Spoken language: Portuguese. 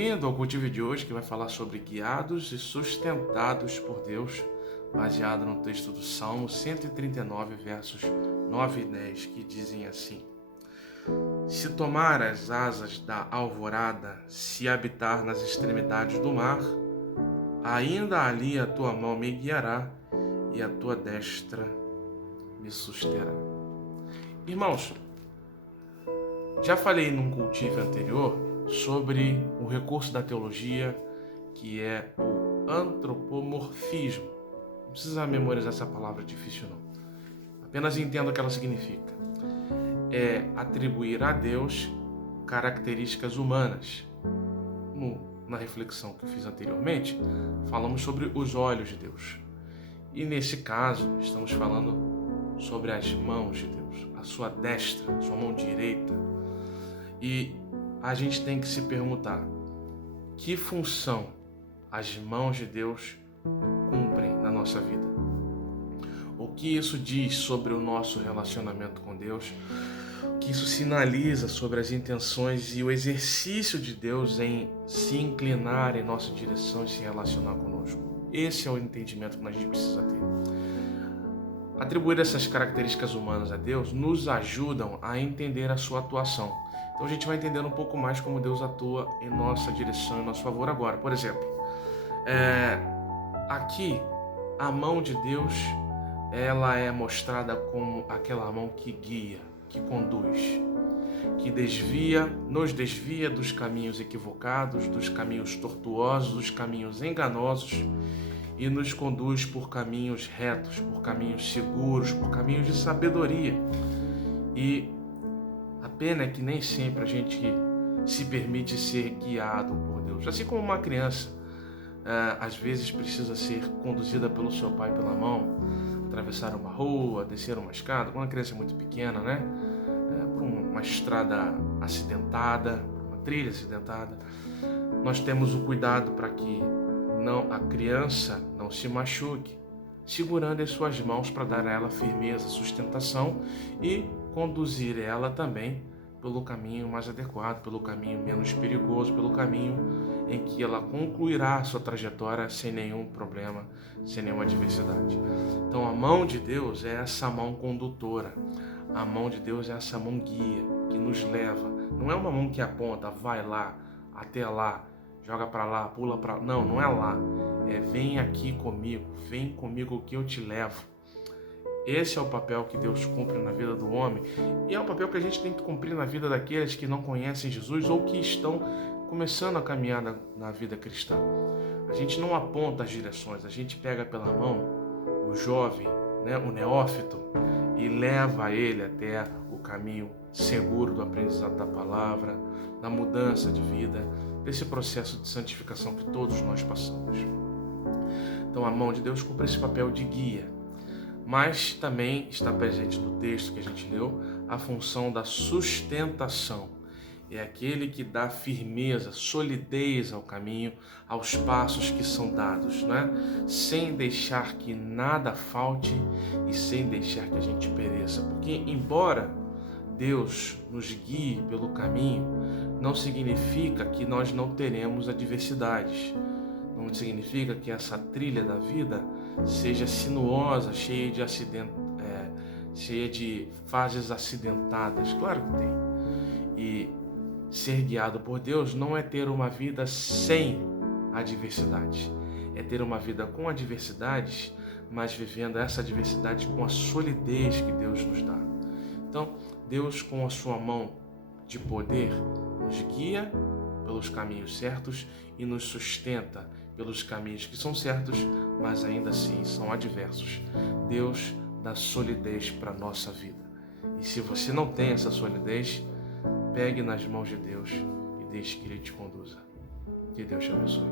Bem-vindo ao Cultivo de hoje, que vai falar sobre guiados e sustentados por Deus, baseado no texto do Salmo 139, versos 9 e 10, que dizem assim: Se tomar as asas da alvorada, se habitar nas extremidades do mar, ainda ali a tua mão me guiará e a tua destra me susterá. Irmãos, já falei num cultivo anterior sobre o recurso da teologia, que é o antropomorfismo. Não precisa memorizar essa palavra difícil não. Apenas entenda o que ela significa. É atribuir a Deus características humanas. Na reflexão que eu fiz anteriormente, falamos sobre os olhos de Deus. E nesse caso, estamos falando sobre as mãos de Deus, a sua destra, a sua mão direita. E a gente tem que se perguntar: que função as mãos de Deus cumprem na nossa vida? O que isso diz sobre o nosso relacionamento com Deus? O que isso sinaliza sobre as intenções e o exercício de Deus em se inclinar em nossa direção e se relacionar conosco? Esse é o entendimento que a gente precisa ter. Atribuir essas características humanas a Deus nos ajudam a entender a sua atuação. Então a gente vai entendendo um pouco mais como Deus atua em nossa direção e em nosso favor agora. Por exemplo, aqui a mão de Deus, ela é mostrada como aquela mão que guia, que conduz, que nos desvia dos caminhos equivocados, dos caminhos tortuosos, dos caminhos enganosos e nos conduz por caminhos retos, por caminhos seguros, por caminhos de sabedoria. E a pena é que nem sempre a gente se permite ser guiado por Deus. Assim como uma criança, às vezes precisa ser conduzida pelo seu pai pela mão, atravessar uma rua, descer uma escada, quando a criança é muito pequena, né? Por uma estrada acidentada, uma trilha acidentada. Nós temos o cuidado para que a criança não se machuque, segurando em suas mãos para dar a ela firmeza, sustentação e conduzir ela também pelo caminho mais adequado, pelo caminho menos perigoso, pelo caminho em que ela concluirá a sua trajetória sem nenhum problema, sem nenhuma adversidade. Então a mão de Deus é essa mão condutora, a mão de Deus é essa mão guia, que nos leva. Não é uma mão que aponta, vai lá, até lá, joga para lá, pula para lá. Não, não é lá. É vem aqui comigo, vem comigo que eu te levo. Esse é o papel que Deus cumpre na vida do homem e é o papel que a gente tem que cumprir na vida daqueles que não conhecem Jesus ou que estão começando a caminhar na vida cristã. A gente não aponta as direções, a gente pega pela mão o jovem, o neófito, e leva ele até o caminho seguro do aprendizado da palavra, da mudança de vida, desse processo de santificação que todos nós passamos. Então a mão de Deus cumpre esse papel de guia, mas também está presente no texto que a gente leu a função da sustentação. É aquele que dá firmeza, solidez ao caminho, aos passos que são dados, sem deixar que nada falte e sem deixar que a gente pereça. Porque embora Deus nos guie pelo caminho, não significa que nós não teremos adversidades. Não significa que essa trilha da vida seja sinuosa, cheia de fases acidentadas. Claro que tem. E ser guiado por Deus não é ter uma vida sem adversidades. É ter uma vida com adversidades, mas vivendo essa adversidade com a solidez que Deus nos dá. Então, Deus, com a sua mão de poder, nos guia pelos caminhos certos e nos sustenta pelos caminhos que são certos, mas ainda assim são adversos. Deus dá solidez para a nossa vida. E se você não tem essa solidez, pegue nas mãos de Deus e deixe que Ele te conduza. Que Deus te abençoe.